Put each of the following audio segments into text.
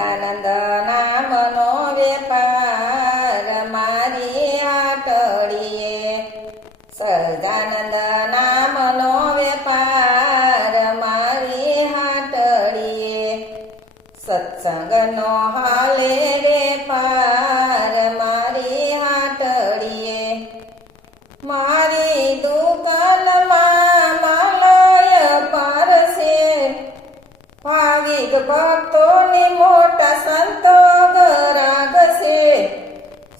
સહજાનંદ નામનો વેપાર મારી હાટડીએ, સહજાનંદ નામનો વેપાર મારી હાટડીએ, સત્સંગનો હાલે વેપાર મારી હાટડીએ, મારી દુકાનમાં માલય પરસે, ભાવિક ભક્તોની મોટા સંતો ગરાગ છે,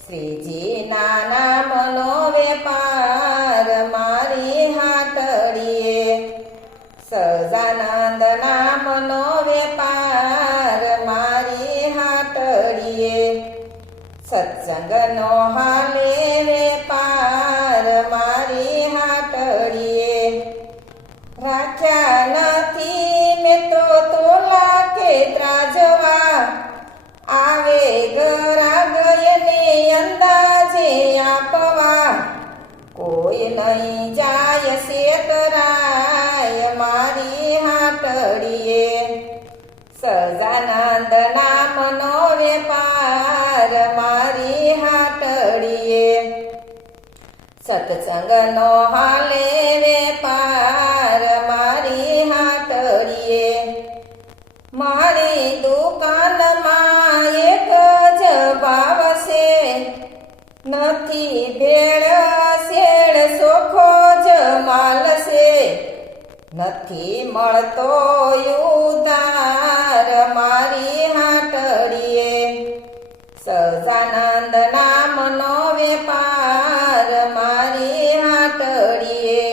શ્રીજીના નામનો વેપાર મારી હાટડીએ, સહજાનંદ નામનો વેપાર મારી હાટડીએ, સત્સંગનો હાલે વેપાર મારી હાટડીએ, રાખ્યા નથી મેં તો તોલા કે ત્રાજવા, આવે ગરાગ એને અંદાજે આપવા, કોઈ નહીં જાય શેતરાય મારી હાટડીએ, સહજાનંદ નામનો વેપાર મારી હાટડીએ, સત્સંગનો હાલે વેપાર મારી હાટડીએ, મારી દુકાનમાં એક જ ભાવ છે, નથી ભેળ શેળ સોખો જ માલ છે, નથી મળતો ઉધાર મારી હાટડીએ, સહજાનંદ નામનો વેપાર મારી હાટડીએ,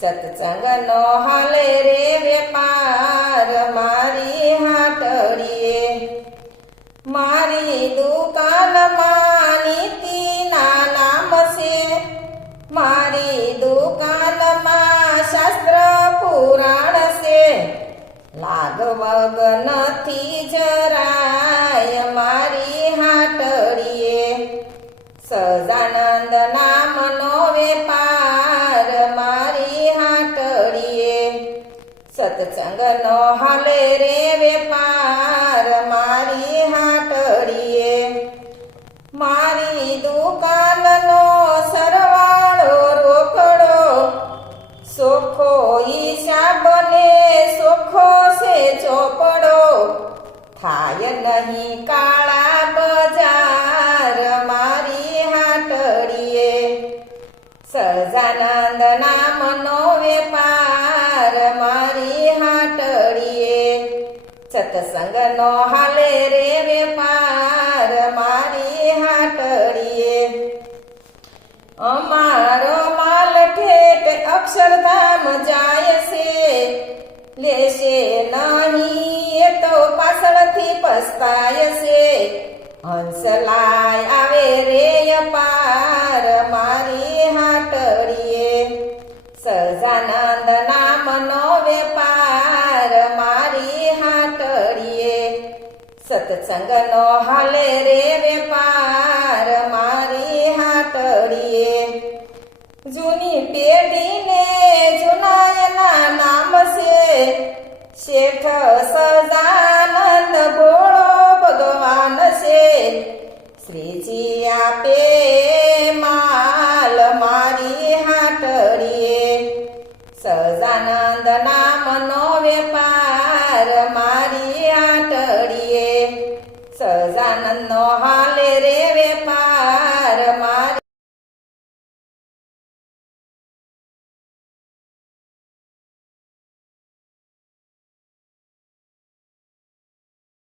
સત્સંગનો હાલે રે વેપાર મારી હાટડીએ, મારી દુકાનમાં નીતિના નામ છે, મારી દુકાનમાં શાસ્ત્ર પુરાણ છે, લાગવગ નથી જરાય મારી હાટડીએ, સહજાનંદ નામનો વેપાર મારી હાટડીએ, સત્સંગનો હાલે રે વેપાર મારી હાટડીએ, મારી દુકાનનો સરવાળો રોકડો, સોખો હિસાબ ને સોખો છે ચોપડો, થાય નહીં કાળા બજાર મારી હાટડીએ, સહજાનંદ નામનો વેપાર મારી હાટડીએ, સત્સંગનો હાલે રે વેપાર મારી હાટડીએ, અમારો માલ ઠેઠ અક્ષરધામ જાય છે, લેશે નહીં એ તો પાછળથી પસ્તાય છે, હંસલાય આવે રે અપાર મારી હાટડીએ, સહજાનંદ નામનો વેપાર મારી હાટડીએ, સત્સંગનો હાલે રે વેપાર મારી હાટડીએ, જૂની પેઢીને જુનાયના નામ છે, શેઠ સહજાનંદ ભોળો ભગવાન છે, શ્રીજી આપે માલ મારી હાટડીએ, સહજાનંદ નામનો વેપાર મારી હાટડીએ, સહજાનંદનો હાલે રે વેપાર મારી